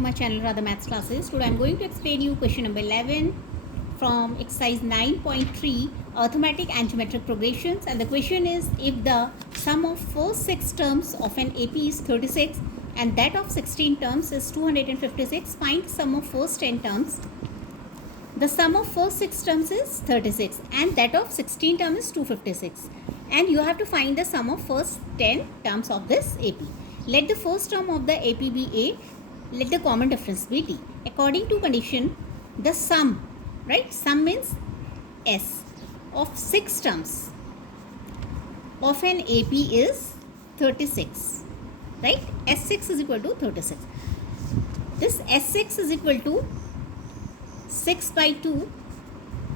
to my channel Radha Maths Classes. Today I am going to explain you question number 11 from exercise 9.3 arithmetic and geometric progressions, and the question is, if the sum of first 6 terms of an AP is 36 and that of 16 terms is 256, find sum of first 10 terms. The sum of first 6 terms is 36 and that of 16 terms is 256, and you have to find the sum of first 10 terms of this AP. Let the first term of the AP be A, let the common difference be D. According to condition, the sum, right, sum means S, of 6 terms of an AP is 36, right? S6 is equal to 36. This S6 is equal to 6 by 2,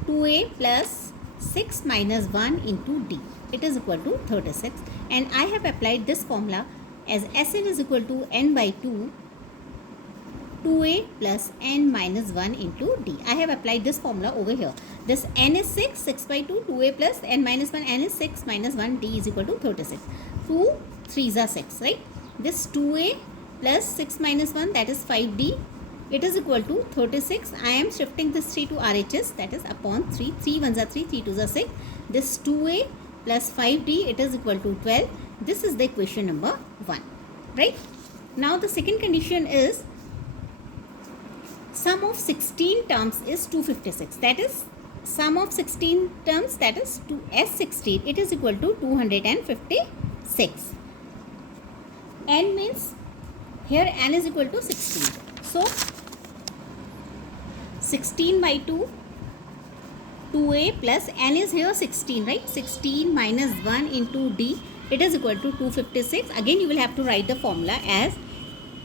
2A plus 6 minus 1 into D. It is equal to 36, and I have applied this formula as Sn is equal to n by 2, 2a plus n minus 1 into d. I have applied this formula over here. This n is 6, 6 by 2, 2a plus n minus 1, n is 6 minus 1, d is equal to 36. 2 3s are 6, right? This 2a plus 6 minus 1, that is 5d. It is equal to 36. I am shifting this 3 to RHS, that is upon 3. 3 1s are 3, 3 2s are 6. This 2a plus 5d, it is equal to 12. This is the equation number 1, right? Now the second condition is sum of 16 terms is 256. That is sum of 16 terms, that is S16. It is equal to 256. N means here n is equal to 16. So 16 by 2, 2a plus n is here 16, right? 16 minus 1 into d. It is equal to 256. Again, you will have to write the formula as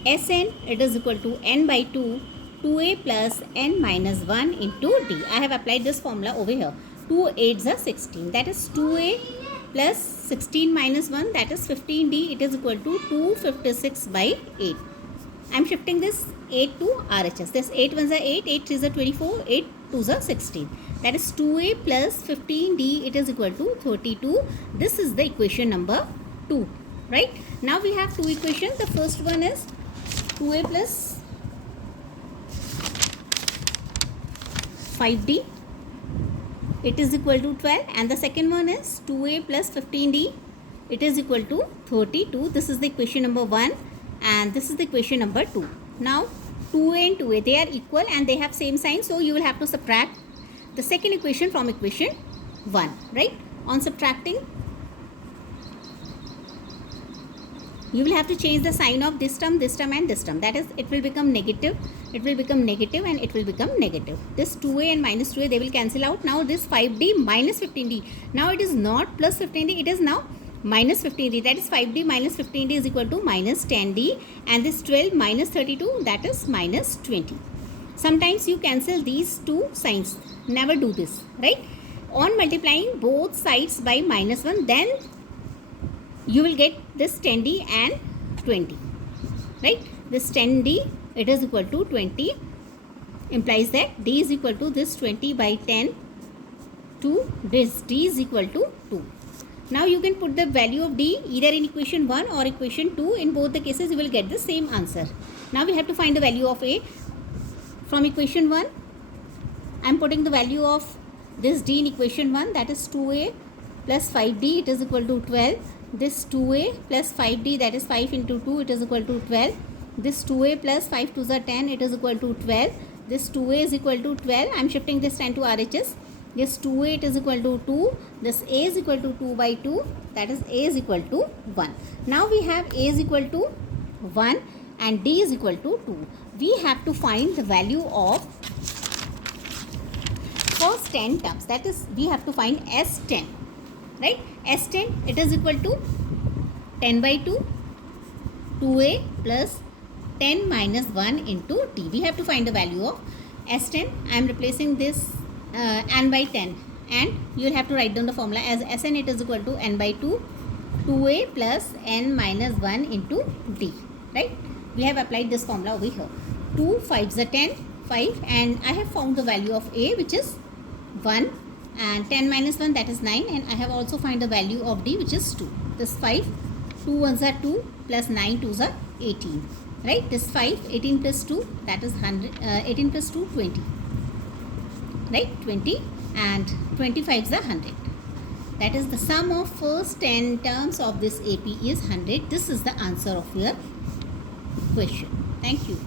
Sn, it is equal to n by 2, 2a plus n minus 1 into d. I have applied this formula over here. 2 8s are 16. That is 2a plus 16 minus 1, that is 15d. It is equal to 256 by 8. I am shifting this 8 to RHS. This 8 1s are 8, 8 3s are 24, 8 2s are 16. That is 2a plus 15d, it is equal to 32. This is the equation number 2, right? Now we have two equations. The first one is 2a plus 5d, it is equal to 12, and the second one is 2a plus 15d, it is equal to 32. This is the equation number 1 and this is the equation number 2. Now 2a and 2a, they are equal and they have same sign, so you will have to subtract the second equation from equation 1, right? On subtracting, you will have to change the sign of this term and this term. That is, it will become negative, it will become negative, and it will become negative. This 2a and minus 2a, they will cancel out. Now this 5d minus 15d, now it is not plus 15d, it is now minus 15d. That is 5d minus 15d is equal to minus 10d, and this 12 minus 32, that is minus 20. Sometimes you cancel these two signs. Never do this, right? On multiplying both sides by minus 1, then you will get this 10d and 20, right? This 10d, it is equal to 20, implies that d is equal to this 20 by 10 to this d is equal to 2. Now you can put the value of d either in equation 1 or equation 2. In both the cases, you will get the same answer. Now we have to find the value of a. From equation 1, I am putting the value of this d in equation 1, that is 2a plus 5d, it is equal to 12. This 2a plus 5d, that is 5 into 2, it is equal to 12. This 2a plus 5 2s are 10, it is equal to 12. This 2a is equal to 12. I am shifting this 10 to RHS. This 2a, it is equal to 2. This a is equal to 2 by 2, that is a is equal to 1. Now we have a is equal to 1 and d is equal to 2. We have to find the value of first 10 terms. That is, we have to find S10, right? S10, it is equal to 10 by 2, 2a plus 10 minus 1 into d. We have to find the value of S10. I am replacing this n by 10, and you will have to write down the formula as Sn, it is equal to n by 2, 2a plus n minus 1 into d, right? We have applied this formula over here. 2 5s are 10, 5, and I have found the value of a, which is 1, and 10 minus 1, that is 9, and I have also found the value of d, which is 2. This 5, 2 1s are 2 plus 9 2s are 18. right? This 5, 18 plus 2, that is 100, 18 plus 2, 20, right? 20, and 25 is the 100. That is the sum of first 10 terms of this AP is 100. This is the answer of your question. Thank you.